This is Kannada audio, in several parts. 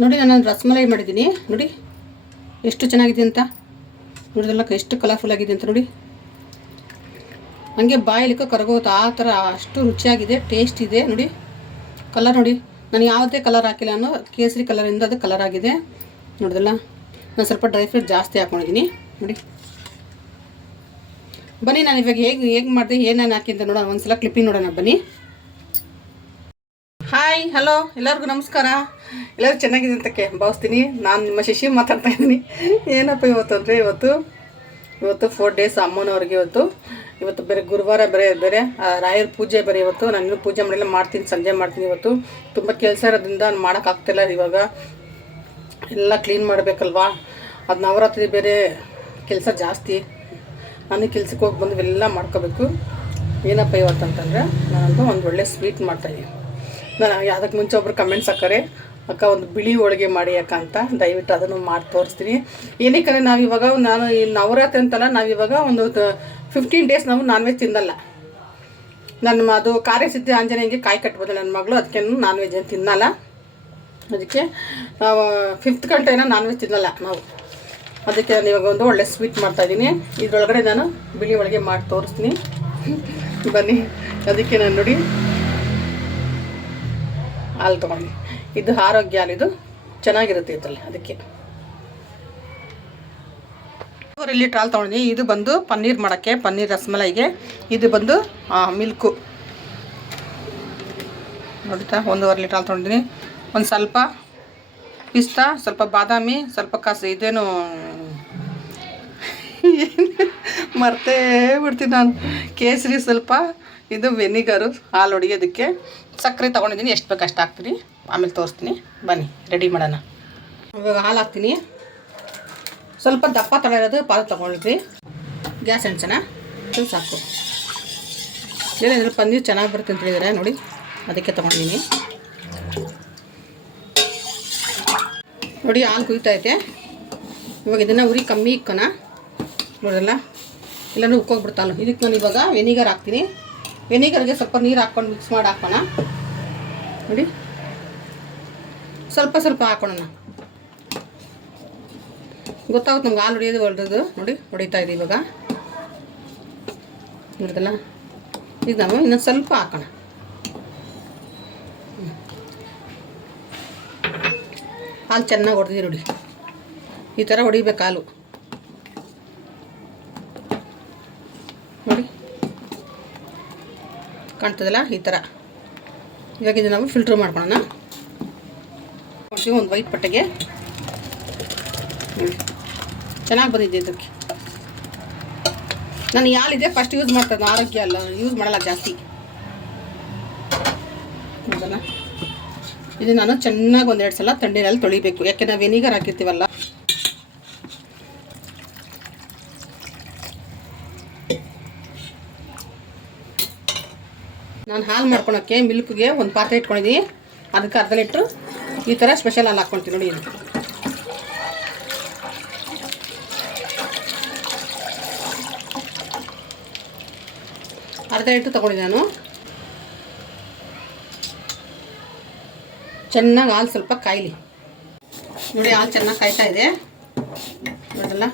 ನೋಡಿ ನಾನು ರಸಮಲೈ ಮಾಡಿದ್ದೀನಿ. ನೋಡಿ, ಎಷ್ಟು ಚೆನ್ನಾಗಿದೆ ಅಂತ. ನೋಡಿದಲ್ಲ ಎಷ್ಟು ಕಲರ್ಫುಲ್ ಆಗಿದೆ ಅಂತ ನೋಡಿ. ಹಂಗೆ ಬಾಯಲಿಕ್ಕೆ ಕರಗೋತು ಆ ಥರ ಅಷ್ಟು ರುಚಿಯಾಗಿದೆ ಟೇಸ್ಟ್ ಇದೆ. ನೋಡಿ ಕಲರ್ ನೋಡಿ. ನಾನು ಯಾವುದೇ ಕಲರ್ ಹಾಕಿಲ್ಲ ಅನ್ನೋ ಕೇಸರಿ ಕಲರಿಂದ ಅದು ಕಲರ್ ಆಗಿದೆ. ನೋಡಿದಲ್ಲ ನಾನು ಸ್ವಲ್ಪ ಡ್ರೈ ಫ್ರೂಟ್ ಜಾಸ್ತಿ ಹಾಕೊಂಡಿದ್ದೀನಿ. ನೋಡಿ. ಬನ್ನಿ, ನಾನು ಇವಾಗ ಹೇಗೆ ಹೇಗೆ ಮಾಡಿದೆ, ಏನೇನು ಹಾಕಿ ಅಂತ ನೋಡೋಣ, ಒಂದ್ಸಲ ಕ್ಲಿಪ್ಪಿಂಗ್ ನೋಡೋಣ, ಬನ್ನಿ. ಹಾಯ್ ಹಲೋ ಎಲ್ಲರಿಗೂ ನಮಸ್ಕಾರ. ಎಲ್ಲರೂ ಚೆನ್ನಾಗಿದೆ ಅಂತಕ್ಕೆ ಭಾವಿಸ್ತೀನಿ. ನಾನು ನಿಮ್ಮ ಶಶಿ ಮಾತಾಡ್ತಾ ಇದ್ದೀನಿ. ಏನಪ್ಪ ಇವತ್ತು ಅಂದರೆ ಇವತ್ತು? ಇವತ್ತು ಫೋರ್ ಡೇಸ್ ಅಮ್ಮನವ್ರಿಗೆ ಇವತ್ತು. ಇವತ್ತು ಬೇರೆ ಗುರುವಾರ ಬೇರೆ ಬೇರೆ ರಾಯರ ಪೂಜೆ ಬೇರೆ ಇವತ್ತು. ನಾನು ಇನ್ನೂ ಪೂಜೆ ಮಾಡಿಲ್ಲ, ಮಾಡ್ತೀನಿ, ಸಂಜೆ ಮಾಡ್ತೀನಿ ಇವತ್ತು. ತುಂಬ ಕೆಲಸ ಇರೋದ್ರಿಂದ ನಾನು ಮಾಡೋಕ್ಕಾಗ್ತಿಲ್ಲ ಇವಾಗ. ಎಲ್ಲ ಕ್ಲೀನ್ ಮಾಡಬೇಕಲ್ವಾ? ಅದು ನವರಾತ್ರಿ ಬೇರೆ ಕೆಲಸ ಜಾಸ್ತಿ. ನಾನು ಕೆಲ್ಸಕ್ಕೆ ಹೋಗಿ ಬಂದು ಎಲ್ಲ ಮಾಡ್ಕೋಬೇಕು. ಏನಪ್ಪ ಇವತ್ತು ಅಂತಂದರೆ ನಾನಂತೂ ಒಂದು ಒಳ್ಳೆ ಸ್ವೀಟ್ ಮಾಡ್ತಾಯಿದ್ದೀನಿ ನಾನು ಅದಕ್ಕೆ ಮುಂಚೆ ಒಬ್ರು ಕಮೆಂಟ್ಸ್ ಹಾಕಾರೆ ಅಕ್ಕ ಒಂದು ಬಿಳಿ ಹೋಳಿಗೆ ಮಾಡಿ ಅಕ್ಕ ಅಂತ ದಯವಿಟ್ಟು ಅದನ್ನು ಮಾಡಿ ತೋರಿಸ್ತೀನಿ. ಏನಕ್ಕೆ ನಾವು ಇವಾಗ ನಾನು ಈ ನವರಾತ್ರಿ ಅಂತಲ್ಲ ನಾವಿವಾಗ ಒಂದು ಫಿಫ್ಟೀನ್ ಡೇಸ್ ನಾವು ನಾನ್ ವೆಜ್ ತಿನ್ನಲ್ಲ ನನ್ನ ಅದು ಕಾರ್ಯಸಿದ್ಧಿ ಆಂಜನೇಯಂಗೆ ಕಾಯಿ ಕಟ್ಬೋದು ನನ್ನ ಮಗಳು ಅದಕ್ಕೆ ನಾನ್ ವೆಜ್ ಏನು ತಿನ್ನಲ್ಲ. ಅದಕ್ಕೆ ನಾವು ಫಿಫ್ತ್ ಗಂಟೆನ ನಾನ್ ವೆಜ್ ತಿನ್ನಲ್ಲ ನಾವು. ಅದಕ್ಕೆ ನಾನು ಇವಾಗ ಒಂದು ಒಳ್ಳೆ ಸ್ವೀಟ್ ಮಾಡ್ತಾಯಿದ್ದೀನಿ ಇದರೊಳಗಡೆ ನಾನು ಬಿಳಿ ಒಳಗೆ ಮಾಡಿ ತೋರಿಸ್ತೀನಿ. ಬನ್ನಿ, ಅದಕ್ಕೆ ನಾನು ನೋಡಿ. ಹಾಲು ತೊಗೊಂಡು ಇದು ಆರೋಗ್ಯ ಹಾಲು, ಇದು ಚೆನ್ನಾಗಿರುತ್ತೆ ಇದರಲ್ಲಿ, ಅದಕ್ಕೆ. ಲೀಟ್ರ್ ಹಾಲು ತೊಗೊಂಡು ಇದು ಬಂದು ಪನ್ನೀರ್ ಮಾಡೋಕ್ಕೆ, ಪನ್ನೀರ್ ರಸಮಲೈಗೆ ಇದು ಬಂದು ಮಿಲ್ಕು. ನೋಡುತ್ತಾ, ಒಂದೂವರೆ ಲೀಟ್ರ್ ಹಾಲು ತೊಗೊಂಡಿದ್ದೀನಿ. ಒಂದು ಸ್ವಲ್ಪ ಪಿಸ್ತಾ, ಸ್ವಲ್ಪ ಬಾದಾಮಿ, ಸ್ವಲ್ಪ ಕಾಸು, ಇದೇನು ಮರ್ತೇ ಬಿಡ್ತೀನಿ ನಾನು. ಕೇಸರಿ ಸ್ವಲ್ಪ, ಇದು ವೆನಿಗರು ಹಾಲು ಹೊಡಿಯೋದಕ್ಕೆ. ಸಕ್ಕರೆ ತೊಗೊಂಡಿದ್ದೀನಿ. ಎಷ್ಟು ಬೇಕು ಅಷ್ಟು ಹಾಕ್ತೀನಿ. ಆಮೇಲೆ ತೋರಿಸ್ತೀನಿ. ಬನ್ನಿ ರೆಡಿ ಮಾಡೋಣ. ಇವಾಗ ಹಾಲು ಹಾಕ್ತೀನಿ. ಸ್ವಲ್ಪ ದಪ್ಪ ತಳ ಇರೋದು ಪಾಲು ತೊಗೊಂಡ್ರಿ ಗ್ಯಾಸ್ ಹಂಚನ? ಇದು ಸಾಕು. ಏನಂದ್ರೆ ಪನ್ನೀರ್ ಚೆನ್ನಾಗಿ ಬರುತ್ತೆ ಅಂತ ನೋಡಿ, ಅದಕ್ಕೆ ತೊಗೊಂಡಿದ್ದೀನಿ. ನೋಡಿ, ಹಾಲು ಕುಯ್ತೈತೆ ಇವಾಗ ಇದನ್ನು ಉರಿ ಕಮ್ಮಿ ಇಕ್ಕೋಣ. ನೋಡಲ್ಲ ಎಲ್ಲನೂ ಉಕ್ಕೋಗ್ಬಿಡ್ತಾನು ಇದಕ್ಕೆ ನಾನು ಇವಾಗ ವೆನಿಗರ್ ಹಾಕ್ತೀನಿ. ವೆನಿಗರ್ಗೆ ಸ್ವಲ್ಪ ನೀರು ಹಾಕ್ಕೊಂಡು ಮಿಕ್ಸ್ ಮಾಡಿ ಹಾಕೋಣ. ನೋಡಿ. ಸ್ವಲ್ಪ ಸ್ವಲ್ಪ ಹಾಕೋಣ ಗೊತ್ತಾಗುತ್ತೆ ನಮ್ಗೆ ಹಾಲು ಹೊಡಿಯೋದು ಹೊಡೆದು ನೋಡಿ, ಹೊಡಿತಾ ಇದೆ ಇವಾಗ. ನೋಡಿದಲ್ಲ ಈಗ ನಾವು ಇನ್ನೊಂದು ಸ್ವಲ್ಪ ಹಾಕೋಣ. ಹಾಲು ಚೆನ್ನಾಗಿ ಹೊಡೆದಿದೆ ನೋಡಿ. ಈ ಥರ ಹೊಡಿಬೇಕು ಹಾಲು. ಕಾಣ್ತದಲ್ಲ? ಈ ಥರ ಇವಾಗ ಇದು ನಾವು ಫಿಲ್ಟ್ರ್ ಮಾಡ್ಕೊಳ್ಳೋಣ ಒಂದು ವೈಟ್ ಪಟ್ಟೆಗೆ ಚೆನ್ನಾಗಿ ಬಂದಿದೆ ಇದಕ್ಕೆ. ನಾನು ಯಾಲಿದೆ ಫಸ್ಟ್ ಯೂಸ್ ಮಾಡ್ತದೆ ಆರೋಗ್ಯ ಅಲ್ಲ ಯೂಸ್ ಮಾಡಲ್ಲ ಜಾಸ್ತಿ. ಇದು ನಾನು ಚೆನ್ನಾಗಿ ಒಂದೆರಡು ಸಲ ತಂಡಿನಲ್ಲಿ ತೊಳಿಬೇಕು. ಯಾಕೆ, ನಾವು ವಿನಿಗರ್ ಹಾಕಿರ್ತೀವಲ್ಲ. ನಾನು ಹಾಲು ಮಾಡ್ಕೊಳಕ್ಕೆ ಮಿಲ್ಕ್ಗೆ ಒಂದು ಪಾತ್ರೆ ಇಟ್ಕೊಂಡಿದ್ದೀನಿ ಅದಕ್ಕೆ ಅರ್ಧ ಲೀಟ್ರು ಈ ಥರ ಸ್ಪೆಷಲ್ ಹಾಲು ಹಾಕ್ಕೊಳ್ತೀನಿ ನೋಡಿ ಇದು ಅರ್ಧ ಲೀಟ್ರ್ ತೊಗೊಂಡಿದ್ದೆ ನಾನು. ಚೆನ್ನಾಗಿ ಹಾಲು ಸ್ವಲ್ಪ ಕಾಯಲಿ. ನೋಡಿ ಹಾಲು ಚೆನ್ನಾಗಿ ಕಾಯ್ತಾ ಇದೆ. ನೋಡಲ್ಲ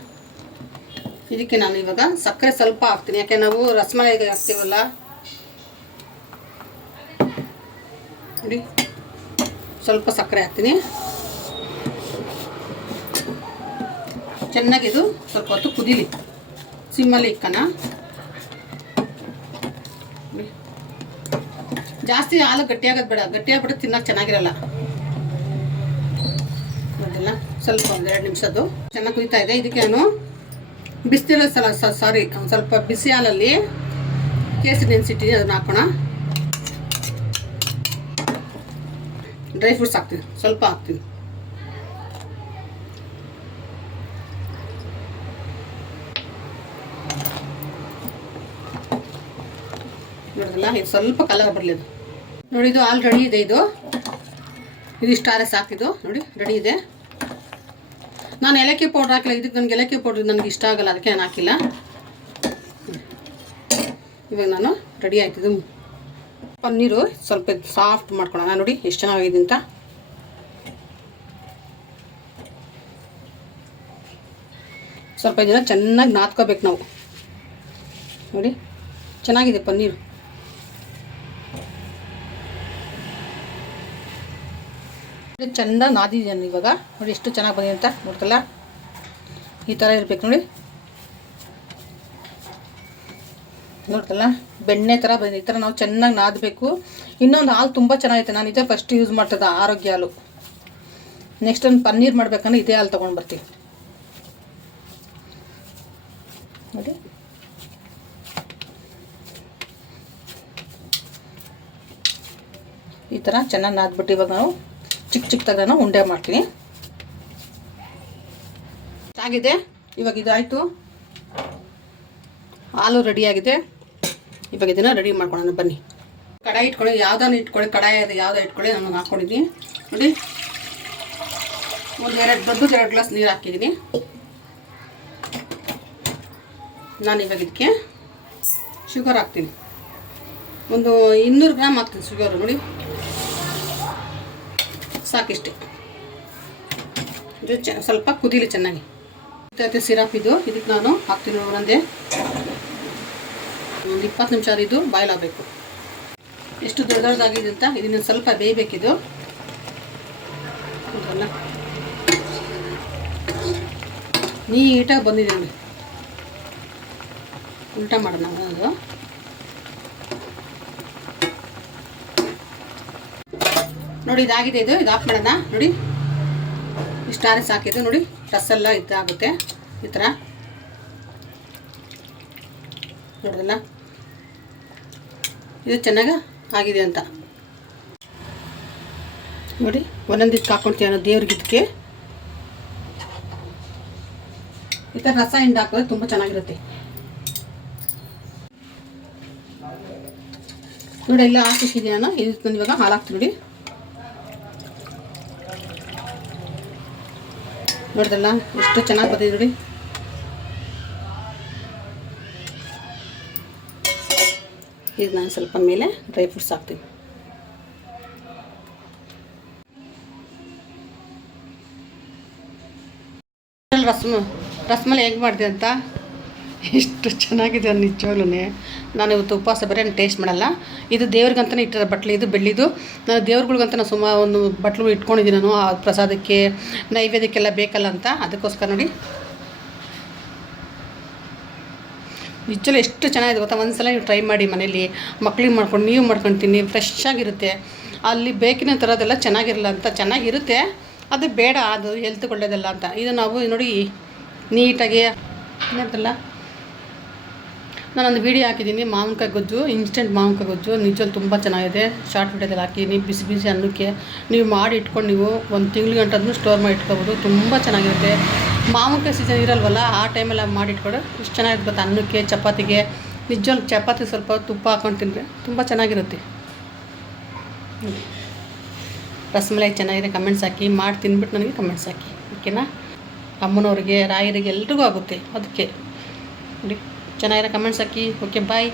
ಇದಕ್ಕೆ ನಾನು ಇವಾಗ ಸಕ್ಕರೆ ಸ್ವಲ್ಪ ಹಾಕ್ತೀನಿ. ಯಾಕೆ ನಾವು ರಸಮಲಾಯಿಗೆ ಹಾಕ್ತೀವಲ್ಲ ನೋಡಿ ಸ್ವಲ್ಪ ಸಕ್ಕರೆ ಹಾಕ್ತೀನಿ. ಚೆನ್ನಾಗಿದು ಸ್ವಲ್ಪ ಹೊತ್ತು ಕುದೀಲಿ. ಸಿಮ್ಮಲ್ಲಿ ಇಕ್ಕನ. ಜಾಸ್ತಿ ಹಾಲು ಗಟ್ಟಿಯಾಗೋದು ಬೇಡ. ಗಟ್ಟಿಯಾಗ್ಬಿಟ್ಟು ತಿನ್ನೋಕೆ ಚೆನ್ನಾಗಿರಲ್ಲ. ಗೊತ್ತಿಲ್ಲ ಸ್ವಲ್ಪ ಒಂದೆರಡು ನಿಮಿಷದ್ದು. ಚೆನ್ನಾಗಿ ಕುದೀತಾ ಇದೆ. ಇದಕ್ಕೆ ನಾನು ಬಿಸಿನೀರು ಸಲ ಸಾರಿ ಸ್ವಲ್ಪ ಬಿಸಿ ಹಾಲಲ್ಲಿ ಕೇಸರಿ ನೆನೆಸಿಟ್ಟಿನಿ ಅದನ್ನ ಹಾಕೋಣ. ಡ್ರೈ ಫ್ರೂಟ್ಸ್ ಹಾಕ್ತೀವಿ. ಸ್ವಲ್ಪ ಹಾಕ್ತೀವಿ. ನೋಡಿದಲ್ಲ ಇದು ಸ್ವಲ್ಪ ಕಲರ್ ಬರಲಿ ಅದು. ನೋಡಿ, ಇದು ಆಲ್ ರೆಡಿ ಇದೆ ಇದು. ಇದು ಇಷ್ಟಾರೆ ಸಾಕಿದು ನೋಡಿ ರೆಡಿ ಇದೆ. ನಾನು ಏಲಕ್ಕಿ ಪೌಡ್ರ್ ಹಾಕಿಲ್ಲ. ಇದಕ್ಕೆ ನನಗೆ ಏಲಕ್ಕಿ ಪೌಡ್ರ್ ನನಗೆ ಇಷ್ಟ ಆಗಲ್ಲ. ಅದಕ್ಕೆ ನಾನು ಹಾಕಿಲ್ಲ. ಇವಾಗ ನಾನು ರೆಡಿ ಆಯ್ತಿದ್ದು ಪನ್ನೀರು ಸ್ವಲ್ಪ ಸಾಫ್ಟ್ ಮಾಡ್ಕೊಳೋಣ. ನೋಡಿ ಎಷ್ಟು ಚೆನ್ನಾಗಿದೆ ಅಂತ. ಸ್ವಲ್ಪ ಇದನ್ನ ಚೆನ್ನಾಗಿ ನಾದ್ಕೋಬೇಕು ನಾವು. ನೋಡಿ, ಚೆನ್ನಾಗಿದೆ ಪನ್ನೀರು. ಚೆಂದ ನಾದಿದ್ದಾನೆ ಇವಾಗ. ನೋಡಿ, ಎಷ್ಟು ಚೆನ್ನಾಗಿ ಬಂದಿದೆ ಅಂತ ನೋಡ್ತಲ್ಲ. ಈ ಥರ ಇರಬೇಕು ನೋಡಿ. ನೋಡ್ತಲ್ಲ? ಬೆಣ್ಣೆ ಥರ ಬಂದಿದೆ ಈ ಥರ ನಾವು ಚೆನ್ನಾಗಿ ನಾದಬೇಕು. ಇನ್ನೊಂದು ಹಾಲು ತುಂಬ ಚೆನ್ನಾಗೈತೆ. ನಾನು ಇದೇ ಫಸ್ಟ್ ಯೂಸ್ ಮಾಡ್ತದೆ ಆರೋಗ್ಯ ಹಾಲು. ನೆಕ್ಸ್ಟ್ ಒಂದು ಪನ್ನೀರ್ ಮಾಡ್ಬೇಕಂದ್ರೆ ಇದೇ ಹಾಲು ತೊಗೊಂಡು ಬರ್ತೀವಿ ನೋಡಿ. ಈ ಥರ ಚೆನ್ನಾಗಿ ನಾದ್ಬಿಟ್ಟು ಇವಾಗ ನಾವು ಚಿಕ್ಕ ಚಿಕ್ಕದಾಗ ನಾನು ಉಂಡೆ ಮಾಡ್ತೀನಿ. ಆಗಿದೆ. ಇವಾಗ ಇದಾಯಿತು. ಹಾಲು ರೆಡಿಯಾಗಿದೆ ಇವಾಗ ಇದನ್ನು ರೆಡಿ ಮಾಡ್ಕೊಳ್ಳೋಣ ಬನ್ನಿ. ಕಡಾಯಿ ಇಟ್ಕೊಳ್ಳಿ ಯಾವ್ದಾನ ಇಟ್ಕೊಳ್ಳಿ, ಕಡಾಯಿ ಅದು ಯಾವ್ದು ಇಟ್ಕೊಳ್ಳಿ, ನಾನು ಹಾಕ್ಕೊಂಡಿದ್ದೀನಿ ನೋಡಿ. ಒಂದು ಎರಡು ದೊಡ್ಡದು ಎರಡು ಗ್ಲಾಸ್ ನೀರು ಹಾಕಿದ್ದೀನಿ. ನಾನು ಇವಾಗ ಇದಕ್ಕೆ ಶುಗರ್ ಹಾಕ್ತೀನಿ. ಒಂದು ಇನ್ನೂರು ಗ್ರಾಮ್ ಹಾಕ್ತೀನಿ ಶುಗರ್ ನೋಡಿ. ಸಾಕಿಷ್ಟೆ. ಇದು ಚ ಸ್ವಲ್ಪ ಕುದೀಲಿ ಚೆನ್ನಾಗಿ. ಸಿರಪ್ ಇದು. ಇದಕ್ಕೆ ನಾನು ಹಾಕ್ತೀನಿ ಒಂದೊಂದೇ ಒಂದು ಇಪ್ಪತ್ತು ನಿಮಿಷ ಇದು ಬಾಯ್ಲ್ ಆಗಬೇಕು ಎಷ್ಟು ದೊಡ್ಡ ದೊಡ್ಡದಾಗಿದೆ ಅಂತ ಇದನ್ನು ಸ್ವಲ್ಪ ಬೇಯಬೇಕಿದು. ನೀಟಾಗಿ ಬಂದಿದ್ದೀನಿ ಉಲ್ಟಾ ಮಾಡೋಣ ಅದು. ನೋಡಿ, ಇದಾಗಿದೆ ಇದು. ಇದು ಆಫ್ ಮಾಡೋಣ. ನೋಡಿ. ಇಷ್ಟು ಆರಿಸಿ ಹಾಕಿದ್ದು. ನೋಡಿ ರಸೆಲ್ಲ ಇದಾಗುತ್ತೆ. ಈ ಥರ. ನೋಡಿದಲ್ಲ ಇದು ಚೆನ್ನಾಗಿ? ಆಗಿದೆ ಅಂತ. ನೋಡಿ, ಒಂದೊಂದು ಇದಕ್ಕೆ ಹಾಕ್ಕೊಳ್ತೀವಿ ಅನ್ನೋ ದೇವ್ರಿಗೆ ಇದಕ್ಕೆ ಈ ಥರ ರಸ ಹಿಂಡಿ ಹಾಕಿದ್ರೆ ತುಂಬ ಚೆನ್ನಾಗಿರುತ್ತೆ. ನೋಡಿ, ಎಲ್ಲ ಹಾಕಿಸಿದೆ ನಾನು ನಾನು ಇವಾಗ ಹಾಲು ಹಾಕ್ತೀನಿ ನೋಡಿ. ನೋಡಿದಲ್ಲ, ಎಷ್ಟು ಚೆನ್ನಾಗಿ ಬಂದಿದೆ ನೋಡಿ. ಇದು ನಾನು ಸ್ವಲ್ಪ ಮೇಲೆ ಡ್ರೈ ಫ್ರೂಟ್ಸ್ ಹಾಕ್ತೀನಿ. ರಸ್ಮ, ರಸ್ಮಲೈ ಹೇಗೆ ಮಾಡಿದೆ ಅಂತ? ಎಷ್ಟು ಚೆನ್ನಾಗಿದೆ ನಿಜವಾಗ್ಲೂ ನಾನು ಇವತ್ತು ಉಪವಾಸ ಬರೀ ಟೇಸ್ಟ್ ಮಾಡಲ್ಲ. ಇದು ದೇವ್ರಿಗಂತಲೇ ಇಟ್ಟಿರೋ ಬಟ್ಲು, ಇದು ಬೆಳ್ಳಿದು. ನಾನು ದೇವ್ರುಗಳಿಗಂತ ನಾನು ಸುಮಾರು ಒಂದು ಬಟ್ಲು ಇಟ್ಕೊಂಡಿದ್ದೀನಿ ನಾನು ಆ ಪ್ರಸಾದಕ್ಕೆ, ನೈವೇದ್ಯಕ್ಕೆಲ್ಲ ಬೇಕಲ್ಲ ಅಂತ. ಅದಕ್ಕೋಸ್ಕರ ನೋಡಿ ನಿಜವಲ್ಲ ಎಷ್ಟು ಚೆನ್ನಾಗಿದೆ ಗೊತ್ತಾ? ಒಂದ್ಸಲ ನೀವು ಟ್ರೈ ಮಾಡಿ ಮನೇಲಿ, ಮಕ್ಳಿಗೆ ಮಾಡ್ಕೊಂಡು, ನೀವು ಮಾಡ್ಕೊಂಡು ತಿನ್ನಿ ಫ್ರೆಶ್ ಆಗಿರುತ್ತೆ. ಅಲ್ಲಿ ಬೇಕಿನ ಥರದ್ದೆಲ್ಲ ಚೆನ್ನಾಗಿರಲ್ಲ ಅಂತ, ಚೆನ್ನಾಗಿರುತ್ತೆ, ಅದು ಬೇಡ, ಅದು ಹೆಲ್ತ್ ಒಳ್ಳೇದಲ್ಲ ಅಂತ. ಇದು ನಾವು ನೋಡಿ, ನೀಟಾಗಿ, ಏನಂತಲ್ಲ? ನಾನೊಂದು ವೀಡಿಯೋ ಹಾಕಿದ್ದೀನಿ, ಮಾವಿನಕಾಯಿ ಗೊಜ್ಜು ಇನ್ಸ್ಟೆಂಟ್ ಮಾವಿನಕಾಯಿ ಗೊಜ್ಜು ನಿಜವಲ್ಲಿ ತುಂಬ ಚೆನ್ನಾಗಿದೆ. ಶಾರ್ಟ್ ವಿಡಿಯೋದಲ್ಲಿ ಹಾಕಿದ್ದೀನಿ ಬಿಸಿ ಬಿಸಿ ಅನ್ನಕ್ಕೆ, ನೀವು ಮಾಡಿ ಇಟ್ಕೊಂಡು ನೀವು ಒಂದು ತಿಂಗಳಿಗಂಟದ್ನು ಗಂಟೆ ಸ್ಟೋರ್ ಮಾಡಿ ಇಟ್ಕೋಬೋದು, ತುಂಬ ಚೆನ್ನಾಗಿರುತ್ತೆ. ಮಾವಿನಕಾಯಿ ಸೀಸನ್ ಇರಲ್ವಲ್ಲ, ಆ ಟೈಮಲ್ಲಿ ಮಾಡಿ ಇಟ್ಕೊಡು ಇಷ್ಟು ಚೆನ್ನಾಗಿರ್ಬೋದು ಅನ್ನಕ್ಕೆ, ಚಪಾತಿಗೆ ನಿಜವಲ್ಲಿ ಚಪಾತಿ ಸ್ವಲ್ಪ ತುಪ್ಪ ಹಾಕೊಂಡು ತಿಂದರೆ ತುಂಬ ಚೆನ್ನಾಗಿರುತ್ತೆ. ರಸಮಲೈ ಚೆನ್ನಾಗಿದೆ ಕಮೆಂಟ್ಸ್ ಹಾಕಿ. ಮಾಡಿ ತಿಂದ್ಬಿಟ್ಟು ನನಗೆ ಕಮೆಂಟ್ಸ್ ಹಾಕಿ. ಓಕೆನಾ ಅಮ್ಮನವ್ರಿಗೆ, ರಾಯರಿಗೆ ಎಲ್ರಿಗೂ ಆಗುತ್ತೆ. ಅದಕ್ಕೆ. ನೋಡಿ, ಚೆನ್ನಾಗಿರೋ ಕಮೆಂಟ್ಸ್ ಹಾಕಿ. Okay bye